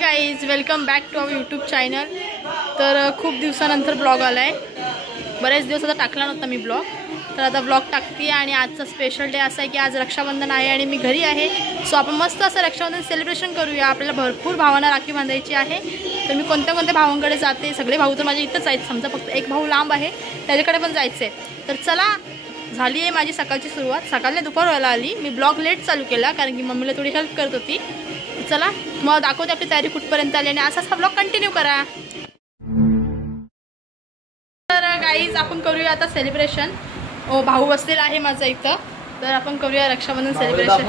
High guys, welcome back to our YouTube channel. तर खूप दिवसानंतर ब्लॉग आला आहे. बरेच दिवस आता टाकला नव्हता मी ब्लॉग, तर आता ब्लॉग टाकते. आणि आजचा स्पेशल डे असा आहे की आज रक्षाबंधन आहे आणि मी घरी आहे. सो आपण मस्त असं रक्षाबंधन सेलिब्रेशन करूया. आपल्याला भरपूर भावांना राखी बांधायची आहे. तर मी कोणत्या कोणत्या भावांकडे जाते. सगळे भाऊ तर माझ्या इथंच आहेत. समजा फक्त एक भाऊ लांब आहे, त्याच्याकडे पण जायचं आहे. तर चला, झाली आहे माझी सकाळची सुरुवात. सकाळला दुपार व्हायला आली. मी ब्लॉग लेट चालू केला कारण की मम्मीला थोडी हेल्प करत होती. चला मग दाखवते आपली तयारी कुठपर्यंत आली आणि असाच हा ब्लॉग कंटिन्यू करा. तर गाईज, आपण करूया आता सेलिब्रेशन. भाऊ बसलेला आहे माझा इथं, तर आपण करूया रक्षाबंधन सेलिब्रेशन.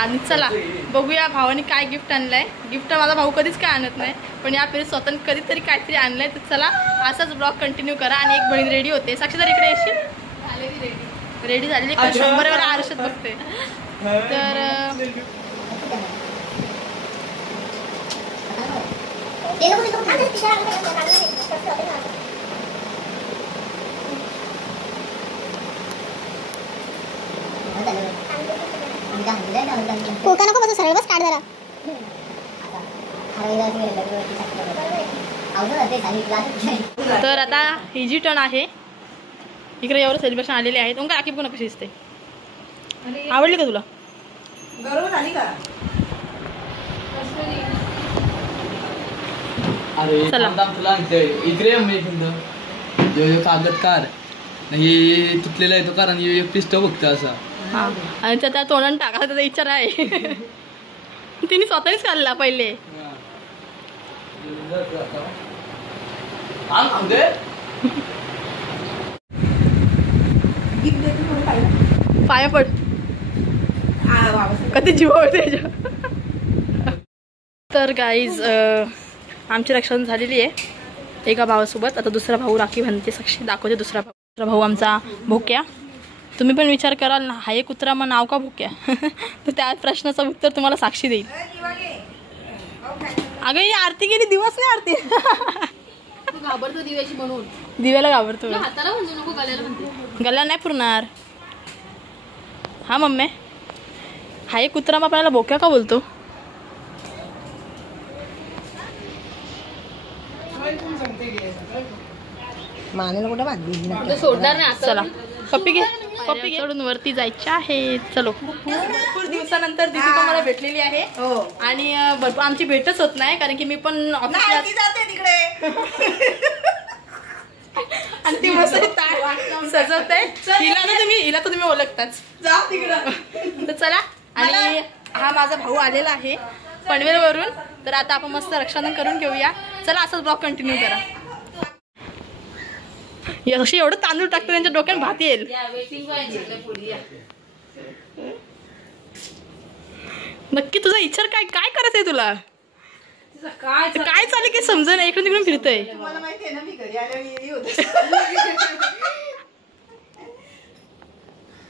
आणि चला बघूया भावाने काय गिफ्ट आणलंय. गिफ्ट माझा भाऊ कधीच काय आणत नाही, पण यावेळी स्वतः कधीतरी काहीतरी आणलंय. तर चला असाच ब्लॉग कंटिन्यू करा. आणि एक बहीण रेडी होते. साक्षी जर इकडे येशील. रेडी झालेली 100 वेळा आरशात बघते. तर कोका नको बसू, सरळ बस. स्टार्ट झाला. तर आता ही जी टर्न आहे, इकडे एवढं सेलिब्रेशन आलेले आहेत. मग राखी पण कशी दिसते? आवडली का तुला? चला इकडे कागदकार नाही तुटलेला आहे तो, कारण एक पिस्ट बघतो असा. आणि त्या तोंडाने टाकायचा त्याचा विचार आहे. तिने स्वतःच काढला पहिले. पाया पड कधी जीव त्याच्या. तर गाईज, आमची रक्षाबंधन झालेली आहे एका भावासोबत. आता दुसरा भाऊ राखी बांधते. साक्षी दाखवते दुसरा भाऊ आमचा भोक्या. तुम्ही पण विचार कराल ना, हा एक कुत्रा मग नाव का भोक्या? तर त्या प्रश्नाचं उत्तर तुम्हाला साक्षी देईल. अगं ही आरती गेली, दिवस नाही आरती. घाबरतो दिव्याची म्हणून. दिव्याला घाबरतो. हाताला म्हणू नको, गल्याला म्हणते. गल्याला नाही पुरणार. हा मम्मी, हा एक कुत्रा मग आपल्याला भोक्या का बोलतो? मानेला कुठं बांधली? सोडणार नाही. चला पप्पी घे, पप्पी घे. सोडून वरती जायचे आहे. चलो. भरपूर दिवसानंतर दीदी पण मला भेटलेली आहे. आणि भरपूर आमची भेटच होत नाही, कारण की मी पण ऑफिसला जाते तिकडे. आणि ती मस्त सजवते. हिला तर तुम्ही ओळखताच. जा तिकडं. तर चला. आणि हा माझा भाऊ आलेला आहे पनवेलवरून. तर आता आपण मस्त रक्षाबंधन करून घेऊया. चला असंच ब्लॉग कंटिन्यू करा. अशी एवढं तांदूळ टाकतो त्यांच्या डोक्यात भात येईल. नक्की तुझा विचार काय काय करायचंय तुला? काय चालू काही समजा नाही. इकडून तिकडून फिरतय.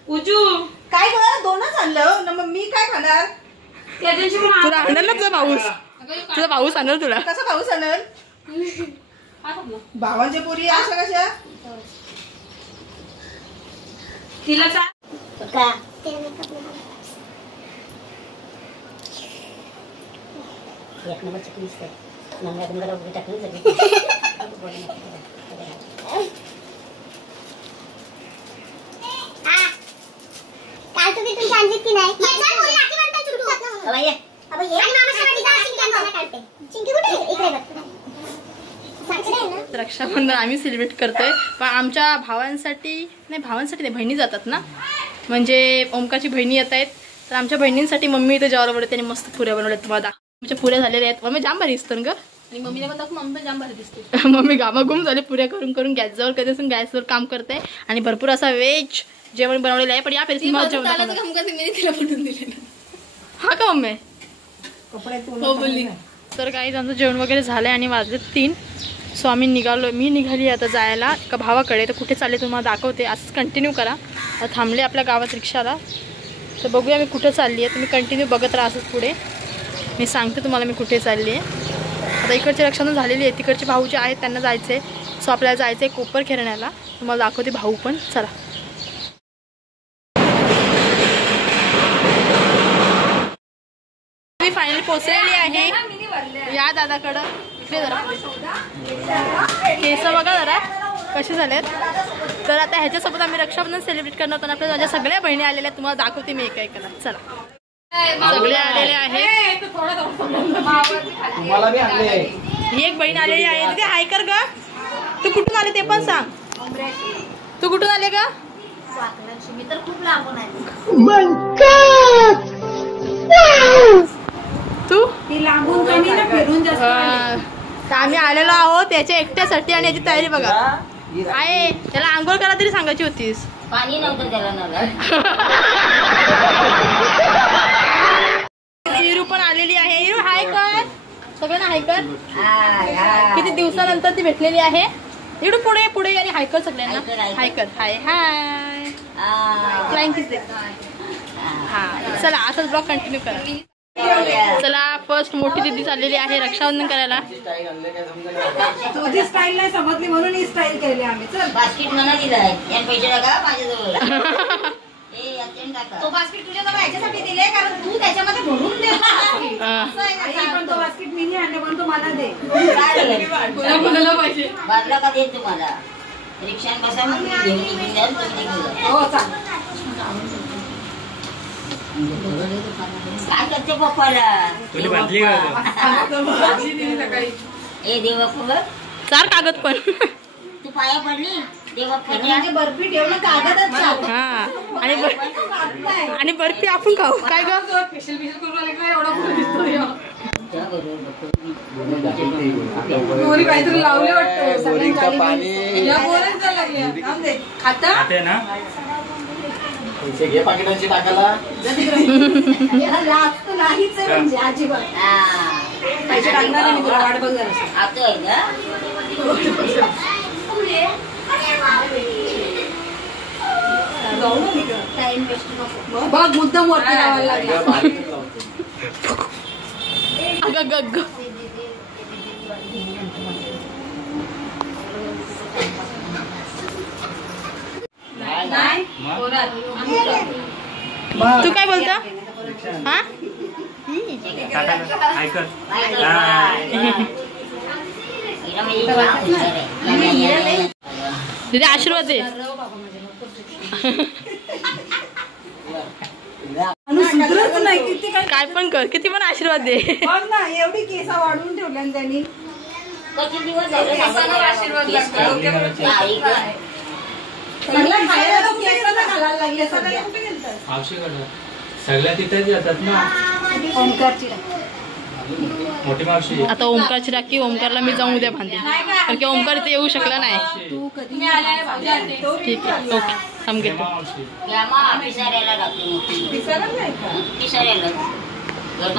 उजू काय कर, दोनच आणलं ना, मग मी काय खाणार? तुला आणल ना तुझा भाऊस. तुझा भाऊस आणल तुला. कसा भाऊस आणल? भावांच्या पोरी अशा कशा? तिला का एक नंबर चटणी असते. नंबर उभी टाकली काल तुम्ही तुमची आणलीत की नाही? रक्षाबंधन आम्ही सेलिब्रेट करतोय, पण आमच्या भावांसाठी नाही, बहिणी जातात ना. म्हणजे ओमकाची बहिणी येत आहेत. तर आमच्या बहिणींसाठी मम्मी इथे जेवायला बनवते. आणि मस्त पुऱ्या बनवल्यात. तुम्हाला आमच्या पुऱ्या झालेल्या आहेत. मम्मी जाम भारी दिसतं ग. आणि मम्मीला पण दाखव, मम्मी पण जाम भारी दिसते. मम्मी घामाघूम झाली पुऱ्या करून करून. गॅसवर काम करते. आणि भरपूर असा व्हेज जेवण बनवलेलं आहे. पण या पेरेंट्स मला जेवण तिला बनवून दिलेलं. हा का मम्मी? हो बोलली. तर काही आमचं जेवण वगैरे झालंय आणि वाजले 3. सो आम्ही मी निघाली आता जायला एका भावाकडे. तर कुठे चालले तुम्हाला दाखवते. असंच कंटिन्यू करा. थांबले आपल्या गावात रिक्षाला. तर बघूया मी कुठे चालली आहे. तुम्ही कंटिन्यू बघत राहा असंच पुढे. मी सांगते तुम्हाला मी कुठे चालली आहे. आता इकडची रक्षाबंधन झालेली आहे. तिकडचे भाऊ जे आहेत त्यांना जायचं आहे. सो आपल्याला जायचं आहे कोपर खेळण्याला. तुम्हाला दाखवते भाऊ पण. चला. मी फायनली पोहोचलेली आहे या दादाकडं इकडे जरा केस बघा जरा कसे झालेत. तर आता ह्याच्यासोबत आम्ही रक्षाबंधन सेलिब्रेट करणार होतो. आपल्या माझ्या सगळ्या बहिणी आलेल्या तुम्हाला दाखवते मी एका एकाला. चला सगळे आलेले आहेत. तुम्हाला बी आणले. ही एक बहीण आलेली आहे. तिथे हाय कर ग. तू कुठून आले ते पण सांग. तू कुठून आले ग? मी तर खूप लांबून आहे. तू ती लांबून कमी ना फिरून जास्त तर आम्ही आलेलो आहोत याच्या एकट्यासाठी. आणि याची तयारी बघा आहे. त्याला आंघोळ करा तरी सांगायची होतीस. पाणी नव्हतं त्याला नळात. हिरू पण आलेली आहे. हिरू हाय कर सगळ्यांना हाय कर. किती दिवसानंतर ती भेटलेली आहे. हिरू पुढे पुढे आणि हाय कर सगळ्यांना. हाय कर. हाय हाय फ्लाइंग किस दे. हा चला असाच ब्लॉग कंटिन्यू करा. चला फर्स्ट मोठी दीदी चाललेली आहे रक्षाबंधन करायला. तुझी स्टाईल नाही समजली म्हणून ही स्टाईल केली आम्ही. चल बास्केट मला दिलाय. या पैसे टाका माझ्याजवळ. तो बास्केट तुझ्याजवळ याच्यासाठी दिले कारण तू त्याच्यामध्ये भरून दे. पण तो बास्केट मी नाही आणले पण तो मला दे. बाजला का देत तुम्हाला रिक्षात बसा मग घेऊन निघून द्याल तुम्ही निघून. हो चाल. काय करते पप्पाला तुला बांधली का? ए देवा चार कागद पण. तू पाया पडली देवा म्हणजे बर्फी ठेवणं कागदच चालू. हा आणि बर्फी आपण खाऊ काय ग. काहीतरी लावले वाटतं. खाता ना पैसे घे पाकिटांची टाकायला. लाज तर नाहीच आहे म्हणजे अजिबात. पैसे टाकणार नाही मी तुला वाट बघ जरा. आता आहे का टाइम वेस्ट नको. बघ मुद्दाम वरती लावायला लागला. अगं गग नाही तू काय बोलता. हा दीदी आशीर्वाद दे. सुधरच नाही किती काय पण कर किती पण आशीर्वाद दे. बघ ना एवढी केसा वाढवून ठेवल्या ना त्यांनी. किती दिवस झाले सगळ्या खायला तो केसाला घालायला लागले सगळ्या. सगळ्या तिथेच जातात ना. ओंकारची मोठी मावशी आता ओमकारची राखी ओमकारला मी जाऊन उद्या बांधेन कारण की ओमकार इथे येऊ शकला नाही. ठीक आहे ओके थांब घेतो. मावशी पिसाऱ्याला लागते विसरत नाही का? पिसाऱ्याला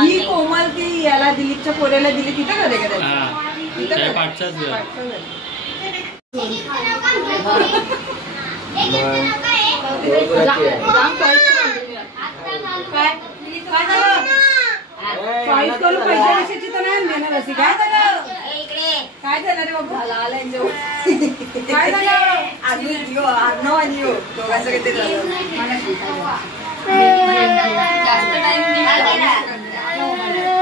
ही कोमल ती याला दिलीपच्या पोऱ्याला दिली तिथे करे का त्याला? हा त्या पाठचाच घर. चॉईस करून पैसे कशाची तर नाही देणार अशी. काय झालं इकडे काय झालं रे बाबू. काय झालं आडनाव आणि यो दोघांचं काहीतरी झालं.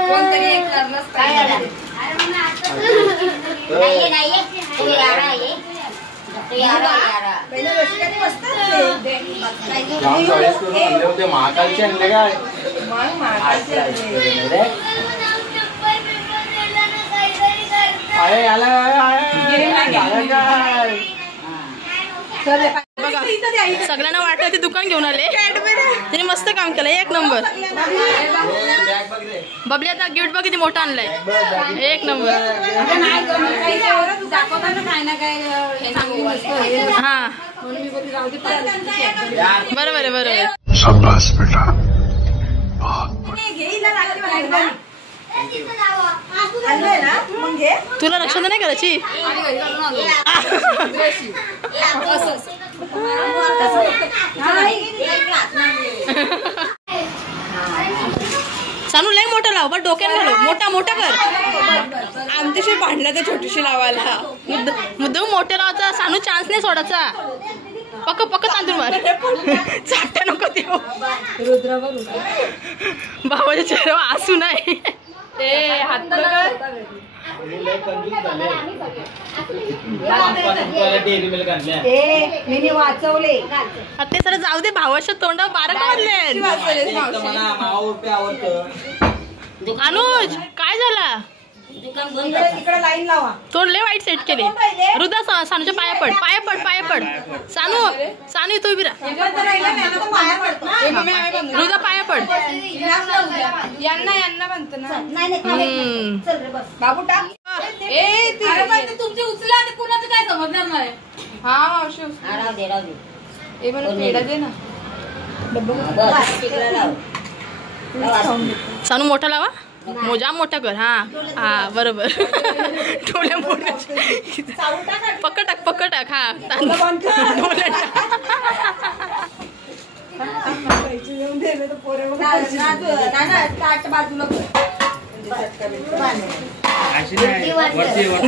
कोणतरी एक करलंच काय झालं नाहीये नाहीये तू यारा ये तू यारा यारा पहिल्या रसिकाने मस्त आणले. चॉईस करून आणले होते महाकालचे आणले काय. मग महाकालचे आणले. आहे आला बघा सगळ्यांना वाटलं ते दुकान घेऊन आले. त्याने मस्त काम केलं एक नंबर. बबली आता गिफ्ट बघ किती मोठा आणलाय. एक नंबर. दाखवताना काय ना काय हा बरोबर आहे बरोबर. शाबाश बेटा. आणलंय ना मग घे. तुला रक्षाबंधन नाही करायची. सानू लय मोठा लाव बट डोक्यात घालू. मोठा मोठा कर. आमच्याशी भांडला तर छोटीशी लावायला. मुद्दाम मोठ्या लावायचा. सानू चान्स नाही सोडायचा. पक्क पक्क तांदूळ मार. चाटता नको देऊ. भावाच्या चेहऱ्यावर आसू नाही. ए हात कर. मी वाचवले. ते सर जाऊ दे भावाच्या तोंड बारा वाजले. अनुज काय झाला. दुकान बंद इकडे लाईन लावा. तोंड लय वाईट सेट केले. हृदा सानूच्या पाया पड पाया पड पाया पड. सानू तू उभी राहा. हृदा पाया पड. यांना बनत ना. बाबू टाक. तुमची उचला ते कुणाचं काय समजणार नाही. हा मावशी राहू दे ए मला पेढा दे ना. बस तिकडे लाव. सानू मोठा लावा. मोजा मोठा कर. हा बरोबर. डोळ्या मोठ्या पकड टाक. हा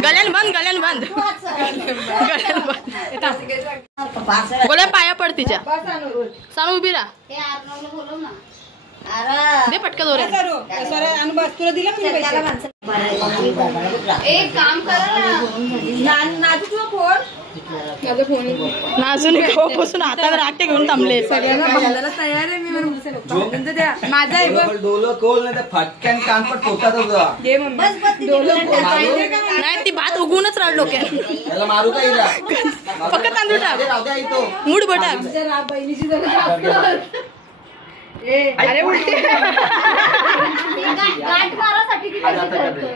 गल्यान बंद. गोल्या पाया पड तिच्या. सानू उभी राहा. दे पटका दोरे. तुला दिला एक काम करा ना. तुझा फोन नाजून केव्हापासून हातावर राखते घेऊन थांबले. सगळ्यांना तयार आहे मी. माझा आहे बघ. डोलं खोल नाही तर फटक्यान कानपट पोटात नाही ती भात उगवूनच राहिल डोक्यात. त्याला मारू का हिला. फक्त तांदूळ टाक. राहू द्या इथं. मूड बटाक. बहिणीची जरा अरे उलटी. गाठ मारासाठी ती कशी करते.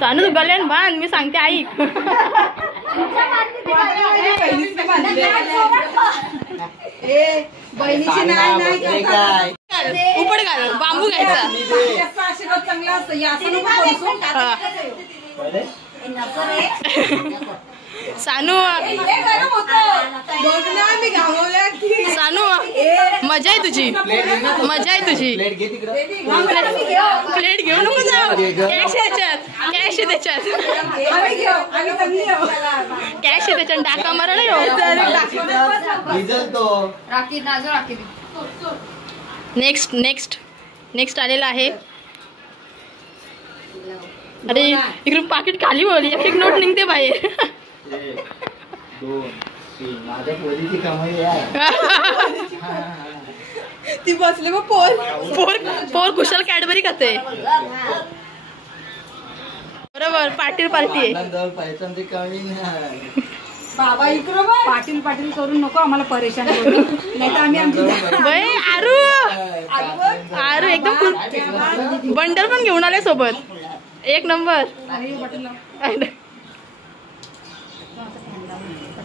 सानू तू गल्यान बांध. मी सांगते ऐक. बहिणीची नाही काय उपड घाल. बांबू घ्यायचा. आशीर्वाद चांगला असतो. या असं नको बोलू. सानू सानू मजा आहे तुझी. प्लेट घे तिकडे. प्लेट घेऊ नको जाऊ. कॅश आहे त्याच्यात. टाका मारा डिझेल तो. राखी नाजो राखी. नेक्स्ट आलेला आहे. अरे इकडून पाकिट खाली बोल. एक नोट निघते बाहेर. 2 3 माझ्या पोरीची कमाई आहे. ती बसले मग पोर कुशल कॅडबरी खाते. बरोबर. पाटील पार्टी आहे. पैशांची कमी नाही. बाबा इकडं पाटील करून नको आम्हाला परेशान करू. नाही तर आम्ही आमची बाई आरू एकदम बंडल पण घेऊन आले सोबत. एक नंबर.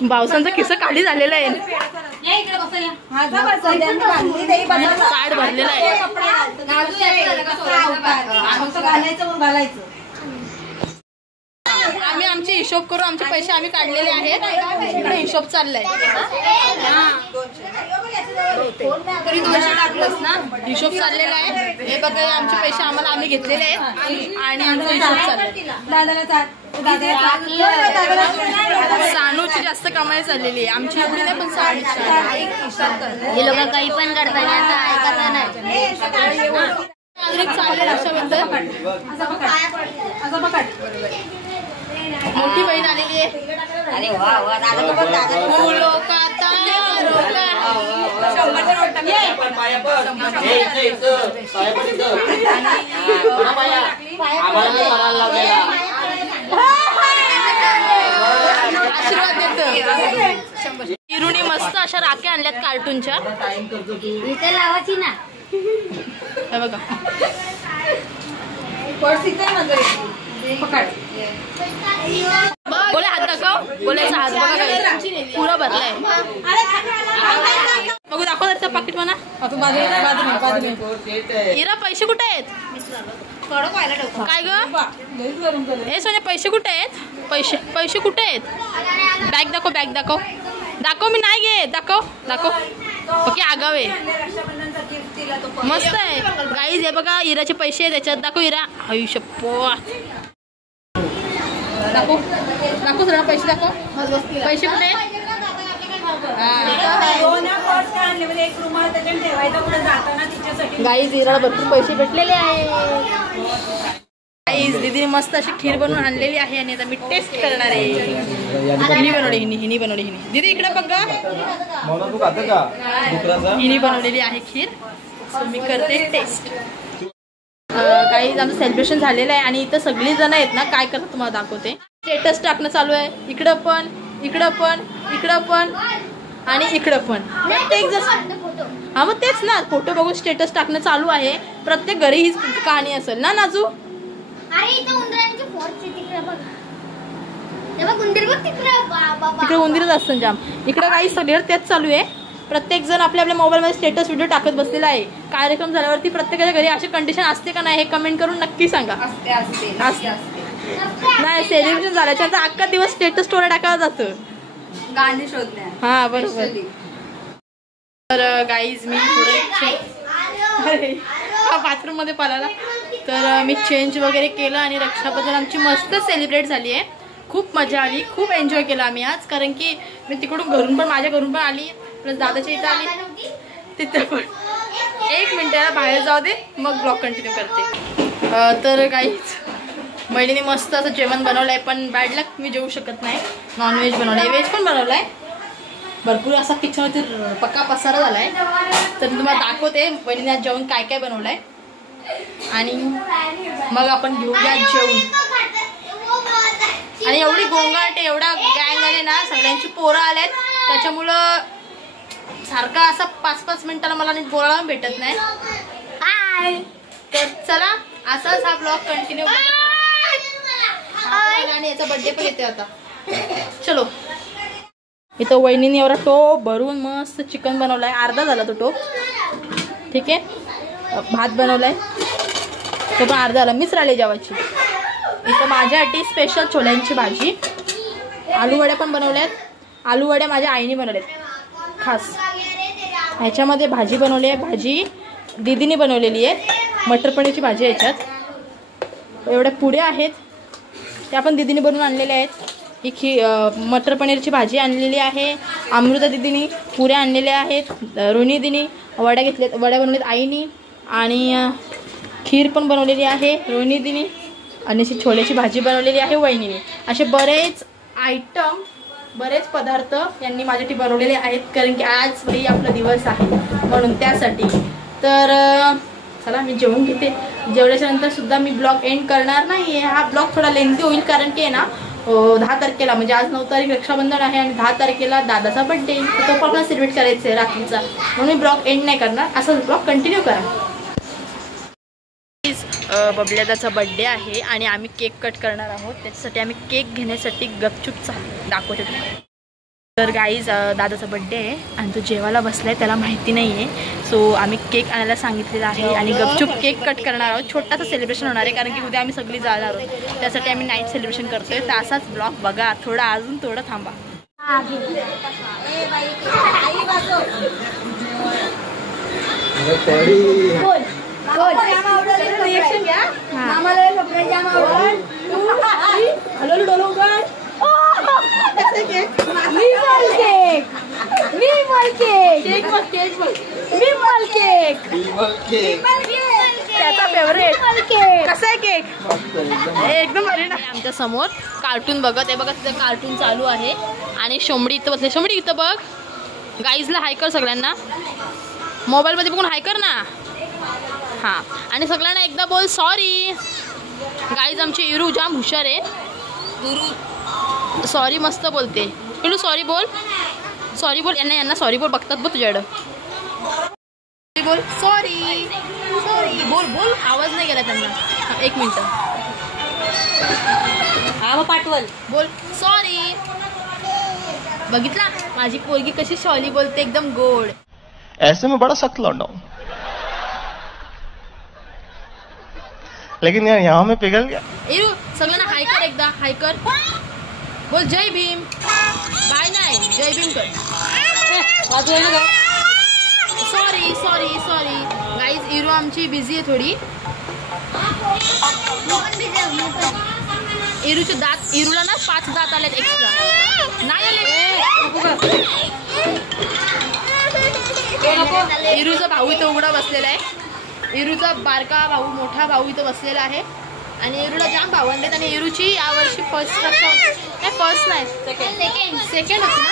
पावसांचा किस्सा खाली झालेला आहे. ताट भरलेला आहे. घालायचं. आम्ही आमचे हिशोब करू. आमचे पैसे आम्ही काढलेले आहेत. इकडे हिशोब चाललाय. तरी 200 टाकलंस ना. हिशोब चाललेला आहे. हे बघा आमचे पैसे आम्ही घेतलेले आहेत आणि आमचा हिशोब चाललाय. सानूची जास्त कमाई चाललेली आहे. आमची एवढी नाही पण सानूची. हे लोक काही पण करतात ऐकत नाही. चालले रक्षाबंधन. मोठी बहीण आलेली आहे. अरे वा दादा बघ आशीर्वाद देतो. इरुणी मस्त अशा राख्या आणल्यात कार्टूनच्या. इथे लावायची ना. हे बघा बोले हात दाखव. बोलायचा हात बघा काय पुरा भरलाय. बघू दाखव त्याचं पाकिट म्हणा. इरा पैसे कुठे आहेत. काय ग हे सोन्या पैसे कुठे आहेत. पैसे कुठे आहेत. बॅग दाखव. मी नाही घे. दाखव ओके आगाव आहे. मस्त आहे गाईज. हे बघा इराचे पैसे आहे त्याच्यात. दाखव इरा. आयुष्य दाखव सगळं पैसे दाखव. पैसे कुठे आहेत. एक रुमाल त्याच्यात ठेवायचा कुठे जाताना तिच्यासाठी. गाईज इराला भरपूर पैसे भेटलेले आहे. गाईज दीदीने मस्त अशी खीर बनवून आणलेली आहे आणि आता मी टेस्ट करणार आहे. हिनी बनवली दीदी इकडे बघा. हिनी बनवलेली आहे खीर. सो मी करते टेस्ट. गाईज आमचं सेलिब्रेशन झालेलं आहे आणि इथं सगळी जण आहेत ना. काय करतात तुम्हाला दाखवते. स्टेटस टाकणं चालू आहे. इकडं पण आणि इकडं पण. प्रत्येक जण हा मग तेच ना, फोटो बघून स्टेटस टाकणं चालू आहे. प्रत्येक घरी हीच कहाणी असेल ना नाजू. तिकडे उंदीरच असतं जाम. इकडे काही सगळ्यावर तेच चालू आहे. प्रत्येक जण आपल्या आपल्या मोबाईलमध्ये स्टेटस व्हिडिओ टाकत बसलेला आहे. कार्यक्रम झाल्यावरती प्रत्येकाच्या घरी अशी कंडिशन असते का नाही हे कमेंट करून नक्की सांगा. नाही सेलिब्रेशन झाल्याच्या नंतर अख्खा दिवस स्टेटस स्टोरी टाकायला जातं गाणी शोधण्या. हा बरोबर. तर गाईज मी थोडं बाथरूम मध्ये पळाला. तर मी चेंज वगैरे केलं आणि रक्षाबंधन आमची मस्त सेलिब्रेट झाली आहे. खूप मजा आली, खूप एन्जॉय केलं आम्ही आज. कारण की मी तिकडून घरून पण माझ्या घरून पण आली, प्लस दादाच्या इथं आली तिथं पण. 1 मिनिटाला बाहेर जाऊ दे मग ब्लॉग कंटिन्यू करते. तर गाईज महिलेने मस्त असं जेवण बनवलं आहे. पण बॅड लक मी जेवू शकत नाही. नॉनव्हेज बनवलं आहे, व्हेज पण बनवलं आहे. भरपूर असा किचनवरती पक्का पसारा झाला आहे. तर मी तुम्हाला दाखवते बहिणीने आज जेवण काय काय बनवलं आहे आणि मग आपण घेऊया जेवण. आणि एवढी गोंगाट एवढा गँग आले ना, सगळ्यांची पोरं आल्यात त्याच्यामुळं सारखा असा 5-5 मिनिटाला मला नीट बोलायला भेटत नाही. तर चला असाच हा ब्लॉग कंटिन्यू आणि याचा बर्थडे पण येते आता. चलो. इथं वहिनीने एवढा टोप भरून मस्त चिकन बनवलाय. अर्धा झाला तो टोप. ठीक आहे. भात बनवलाय तो पण अर्धा झाला. मीच राहिले जेवायची. इथं माझ्यासाठी स्पेशल छोल्यांची भाजी. आलू वड्या पण बनवल्यात. आलू वड्या माझ्या आईने बनवल्यात खास. ह्याच्यामध्ये भाजी बनवली आहे. भाजी दीदीने बनवलेली आहे. मटर पनीरची भाजी याच्यात. एवढ्या पुड्या आहेत त्या पण दीदीने बनवून आणलेल्या आहेत. ही मटर पनीरची भाजी आणलेली आहे. अमृता दीदीनी पुऱ्या आणलेल्या आहेत. रोहिणी दीदीनी वड्या घेतल्यात. वड्या बनवल्यात आईनी. आणि खीर पण बनवलेली आहे रोहिणी दीदीनी. आणि अशी छोल्याची भाजी बनवलेली आहे वहिनीने. असे बरेच आयटम, बरेच पदार्थ यांनी माझ्यासाठी बनवलेले आहेत. कारण की आज ही आपला दिवस आहे म्हणून त्यासाठी. तर चला मी जेवून घेते. जेवल्याच्या नंतर सुद्धा मी ब्लॉग एंड करणार नाही आहे. हा ब्लॉग थोडा लेंथी होईल कारण की आहे ना 10 तारखेला म्हणजे आज 9 तारीख रक्षाबंधन आहे आणि 10 तारखेला दादाचा बर्थडे. तो पण आपल्याला सेलिब्रेट करायचा आहे रात्रीचा. म्हणून मी ब्लॉग एंड नाही करणार. असाच ब्लॉग कंटिन्यू करा. बबल्यादाचा बर्थडे आहे आणि आम्ही केक कट करणार आहोत. त्याच्यासाठी आम्ही केक घेण्यासाठी गपचूप दाखवते तुम्हाला. तर गाईज दादाचा बर्थडे आहे आणि तो जेवायला बसलाय, त्याला माहिती नाही आहे. सो आम्ही केक आणायला सांगितलेला आहे आणि गपचूप केक कट करणार आहोत. छोटासा सेलिब्रेशन होणार आहे कारण की उद्या आम्ही सगळी जाणार आहोत. त्यासाठी आम्ही नाईट सेलिब्रेशन करतोय. तर असाच ब्लॉग बघा. अजून थोडं थांबा. रिएक्शन घ्या. त्याचा फेवरेट कसा आहे केक. एकदम आमच्या समोर कार्टून बघत आहे. बघा तिथं कार्टून चालू आहे आणि शोमडी इथं बसले. शोमडी इथं बघ. गाईजला हाय कर सगळ्यांना. मोबाईलमध्ये बघून हाय कर ना. हां आणि सगळ्यांना एकदा बोल सॉरी. गाईज आमची इरू जाम हुशार आहे. सॉरी मस्त बोलते. इरू सॉरी बोल. सॉरी बोल. यांना सॉरी बोल. बघतात बघ तुझ्याकडं. बोल सॉरी. सॉरी बोल. बोल आवाज नाही गेला त्यांना. 1 मिनिट. हा मग पाठवल. बोल सॉरी. बघितला माझी पोरगी कशी सॉरी बोलते एकदम गोड. ऐसे में बड़ा सख्त लौंडा हूं, लेकिन यार यहाँ में पिघल गया. इरू सगळ्यांना हाय कर एकदा. हाय कर. बोल जय भीम. बाय नाही जय भीम कर. Sorry sorry sorry. गाईज इरू आमची बिझी आहे थोडी. इरूचे दात, इरूला ना 5 दात आलेत एक्स्ट्रा. नाही आले. इरूचा भाऊ इथं उघडा बसलेला आहे. इरूचा बारका भाऊ, मोठा भाऊ इथं बसलेला आहे. आणि इरूला जाम भावंड आहेत. आणि इरूची यावर्षी फर्स्ट नाही सेकंड होती ना.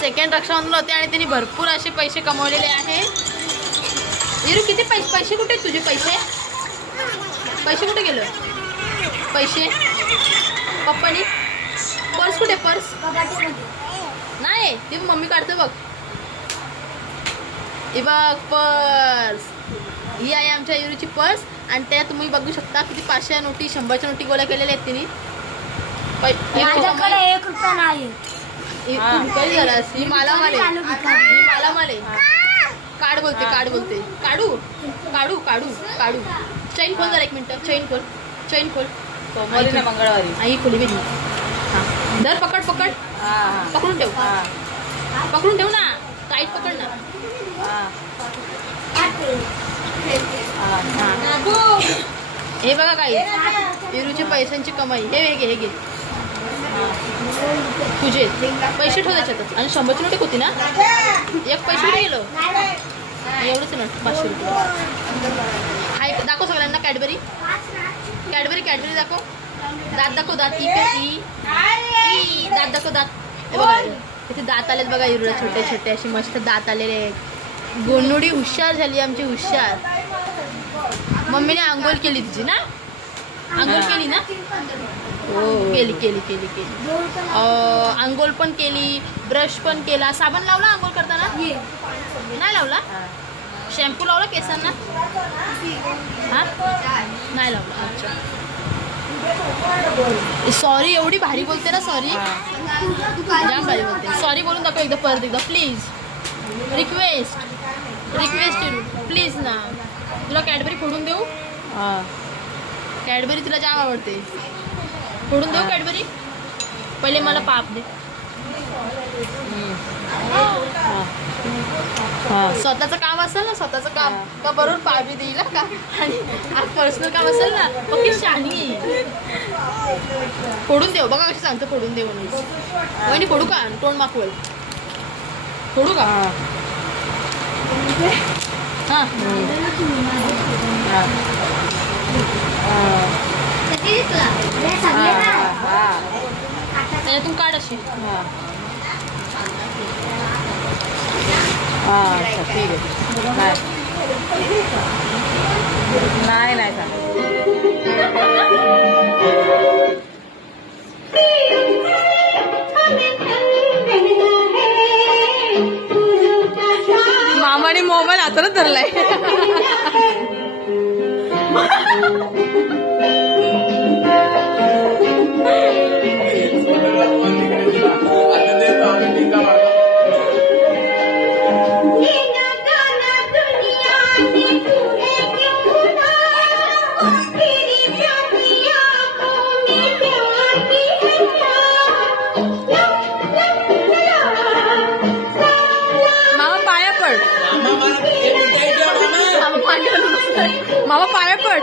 सेकंड रक्षाबंधन होते आणि त्यांनी भरपूर असे पैसे कमवलेले आहेत. इरू किती पैसे कुठे तुझे पैसे कुठे गेले पैसे? पप्पानी पर्स कुठे? पर्स नाही, ती मम्मी काढते बघ. हे बघ पर्स. ही आहे आमच्या इरूची पर्स. आणि त्या तुम्ही बघू शकता किती 500 नोटी 100च्या नोटी गोळ्या केलेल्या आहेत तिने. माझ्याकडे 1 रुपया नाही. काही झालं ही मला माले काढ बोलते काढू. चैन खोल जरा 1 मिनिट. चैन खोल. मंगळवारी आई खोली गेली. धर पकड पकडून ठेव ना. टाईट पकड ना. हे बघा काही इरूची पैशांची कमाई. हे घे तुझे पैसे ठेव त्याच्यातच. आणि 100ची नोट होती ना. एक पैसे गेलो एवढंच नोट 500 रुपये. हाय दाखव सगळ्यांना. कॅडबरी दाखव. दात दाखव. दात दात. हे बघा इथे दात आलेत बघा इरूला. छोटे असे मस्त दात आलेले आहेत. गोनुडी हुशार झाली आमची, हुशार. मम्मीने आंघोळ केली तिची ना. आंघोळ केली ना. केली आंघोळ पण केली, ब्रश पण केला. साबण लावला आंघोळ करताना? नाही लावला. शॅम्पू लावला केसांना? हा नाही लावला. अच्छा सॉरी. एवढी भारी बोलते ना. सॉरी जाम भारी बोलते. सॉरी बोलून दाखव एकदा, परत एकदा प्लीज. रिक्वेस्ट प्लीज ना. तुला कॅडबरी फोडून देऊ? कॅडबरी तुला जाम आवडते. फोडून देऊ कॅडबरी? पहिले मला पाप दे. स्वतःचं काम असेल ना, स्वतःचं काम का बरोबर पापी देईल का. आणि आज पर्सनल काम असेल ना मग शानी फोडून देऊ. बघा कशी सांगतो फोडून देऊ म्हणून. वहिनी फोडू का? तोंड मागवल फोडू का? हां त्याच्यातून काढ अशी. अच्छा ठीक आहे. नाही मामाने मोबाईल हातातच धरलाय. मामा पाया पड.